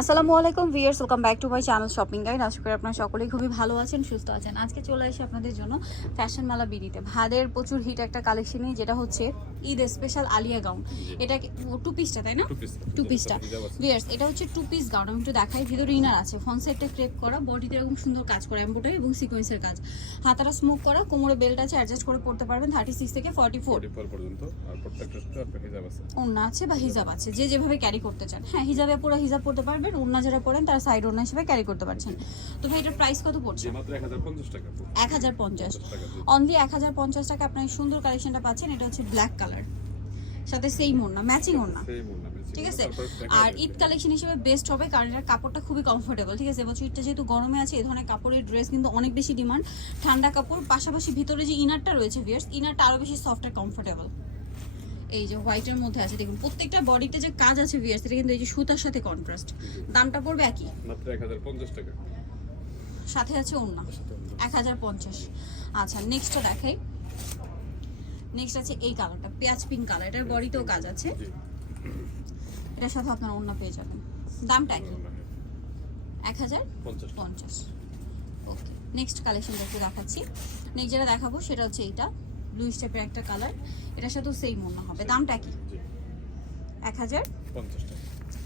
আসসালামু আলাইকুম viewers welcome back to my channel shopping guide. আশা করি আপনারা সকলেই খুবই ভালো আছেন সুস্থ আছেন। আজকে চলে এসে আপনাদের জন্য ফ্যাশন মেলা বিডিতে। ভাদের প্রচুর হিট একটা কালেকশনই যেটা হচ্ছে ঈদ স্পেশাল আলিয়া গাউন এটা টু পিসটা তাই না? টু। পিসটা ভিয়ার্স এটা হচ্ছে টু পিস গাউন আমি একটু দেখাই ভিতরে ইনার আছে ফ্রন্ট সাইডটা ক্রেপ করা বডিতে এরকম সুন্দর কাজ করা এমব্রয়ডারি এবং সিকোয়েন্সের কাজ। হাতারা স্মোক করা কোমরে বেল্ট আছে অ্যাডজাস্ট করে পড়তে পারবেন থার্টি সিক্স থেকে ফর্টি ফোর 44 পর্যন্ত আর প্রত্যেকটা হিজাব আছে। ওড়না আছে বা হিজাব আছে যে যেভাবে ক্যারি করতে চান। হ্যাঁ হিজাবে পুরো হিজাব পড়তে পারবেন ওড়না যারা পরেন তারা সাইড ওড়না হিসেবে ক্যারি করতে পারছেন। তো ভাই এটার প্রাইস কত পড়ছে? মাত্র 1050 টাকা পড়বে। এক হাজার পঞ্চাশ। 50 টাকা অনলি এক হাজার পঞ্চাশ টাকা আপনার সুন্দর কালেকশনটা পাচ্ছেন এটা হচ্ছে ব্ল্যাক কালার সাথে সেম ওড়না ম্যাচিং ওড়না। ঠিক আছে? আর ঈদ কালেকশন হিসেবে বেস্ট হবে কারণ এটার কাপড়টা খুবই কমফোর্টেবল ঠিক আছে? এবছর ঈদটা যেহেতু গরমে আছে এই ধরনের কাপড়ের ড্রেস কিন্তু অনেক বেশি ডিমান্ড ঠান্ডা কাপড় পাশাপাশি ভিতরে যে ইনারটা রয়েছে ভিয়ার্স ইনারটা আরও বেশি সফট আর কমফোর্টেবল এই যে হোয়াইটের মধ্যে আছে দেখুন প্রত্যেকটা বডিতে যে কাজ আছে ভিয়ার্স এটা কিন্তু এই যে সুতার সাথে কন্ট্রাস্ট দামটা পড়বে একই? মাত্র 1050 টাকা। সাথে আছে হাজার পঞ্চাশ। আচ্ছা নেক্সটটা দেখাই। নেক্সট আছে এই কালারটা পেঁয়াজ পিঙ্ক কালার এটার বডিতেও কাজ আছে। এটার সাথে আপনারা ওড়না পেয়ে যাবেন। দামটা একই? ওড়না, এক হাজার পঞ্চাশ ওকে নেক্সট কালেকশনটা একটু দেখাচ্ছি। নেক্সট যেটা দেখাবো সেটা হচ্ছে এইটা। ব্লু স্টেপের একটা কালার এটার সাথেও সেম ওড়না হবে। দামটা কি? এক হাজার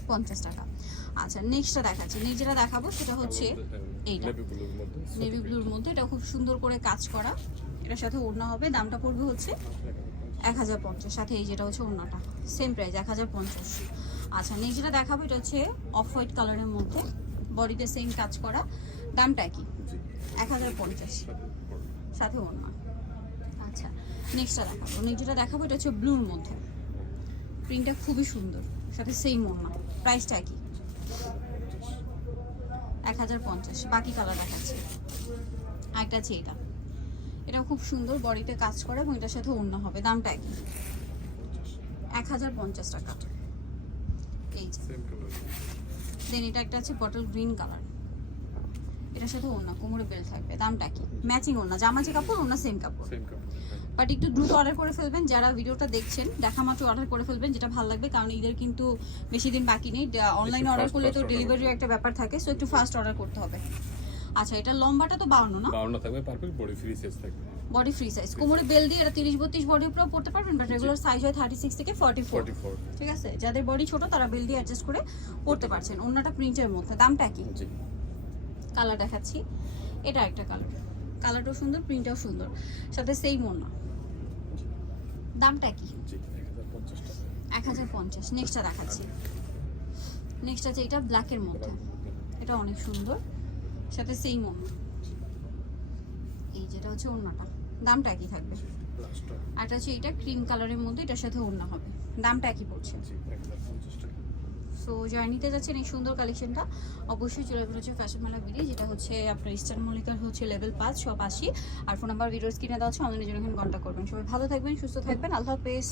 পঞ্চাশ টাকা। আচ্ছা নেক্সটটা দেখাচ্ছি। নেক্সট যেটা দেখাবো সেটা হচ্ছে এইটা। নেভি ব্লুর মধ্যে ব্লুর মধ্যে এটা খুব সুন্দর করে কাজ করা। এটার সাথে ওড়না হবে। দামটা পড়বে হচ্ছে এক হাজার পঞ্চাশ। সাথে এই যেটা হচ্ছে ওড়নাটা সেম প্রাইস এক হাজার পঞ্চাশ। আচ্ছা নেক্সট যেটা দেখাবো এটা হচ্ছে অফ হোয়াইট কালারের মধ্যে। বডিতে সেম কাজ করা। দামটা একই এক হাজার পঞ্চাশ। সাথে। ওড়না নেক্সটটা দেখাবো। নেক্সট যেটা দেখাবো এটা হচ্ছে ব্লুর মধ্যে। প্রিন্টটা খুবই সুন্দর। সাথে সেম ওড়না। প্রাইসটা একই। এক হাজার পঞ্চাশ। বাকি কালার দেখাচ্ছি। একটা আছে এটা। এটা খুব সুন্দর বডিতে কাজ করে এবং এটার সাথে ওড়না হবে। দামটা একই। এক হাজার পঞ্চাশ টাকা। এই দেন এটা একটা আছে বটল গ্রিন কালার এটার সাথে ওড়না কোমরে বেল থাকবে। দামটা কি? ম্যাচিং ওড়না জামা যে কাপড় ওড়না সেম কাপড়। বাট একটু দ্রুত অর্ডার করে ফেলবেন যারা ভিডিওটা দেখছেন দেখা মাত্র অর্ডার করে ফেলবেন যেটা ভালো লাগবে কারণ ঈদের কিন্তু বেশি দিন বাকি নেই। অনলাইনে অর্ডার করলে তো ডেলিভারির একটা ব্যাপার থাকে সো একটু ফাস্ট অর্ডার করতে হবে। আচ্ছা এটা লম্বাটা তো বাউন্ন না? বাউন্ডা থাকবে পারফেক্ট বডি ফ্রি সাইজ থাকবে। বডি ফ্রি সাইজ কোমরে বেল দিয়ে এটা তিরিশ বত্রিশ বডি উপরেও পড়তে পারবেন বাট রেগুলার সাইজ হয় থার্টি সিক্স থেকে ফর্টি ফোর 44 ঠিক আছে? যাদের বডি ছোট তারা বেল দিয়ে অ্যাডজাস্ট করে পড়তে পারছেন। অন্যটা প্রিন্টের মধ্যে। দামটা কি? কালার দেখাচ্ছি। এটা একটা কালার। কালারটাও সুন্দর প্রিন্টটাও সুন্দর। সাথে সেম ওড়না। দামটা কি? জি 1050 টাকা এক হাজার পঞ্চাশ। নেক্সটটা দেখাচ্ছি। নেক্সট আছে এটা ব্ল্যাকের মধ্যে। এটা অনেক সুন্দর। সাথে ওড়না। এই যেটা হচ্ছে ওড়নাটা। দামটা একই থাকবে? আর এটা হচ্ছে এটা ক্রিম কালারের মধ্যে এটার সাথে ওড়না হবে। দামটা একই পড়ছে? জি 1050 টাকা। সো নিতে যাচ্ছেন এই সুন্দর কালেকশনটা অবশ্যই চলে ফেলেছে ফ্যাশন মেলা বিলি যেটা হচ্ছে আপনার ইস্টার্ন মল্লিকার হচ্ছে লেভেল পাঁচ, সব আশি আর ফোন নাম্বার ভিডিও স্ক্রিনে দেওয়া হচ্ছে আমাদের জন্য এখানে কন্ট্যাক্ট করবেন। সবাই ভালো থাকবেন, সুস্থ থাকবেন, আল্লাহ হাফেজ।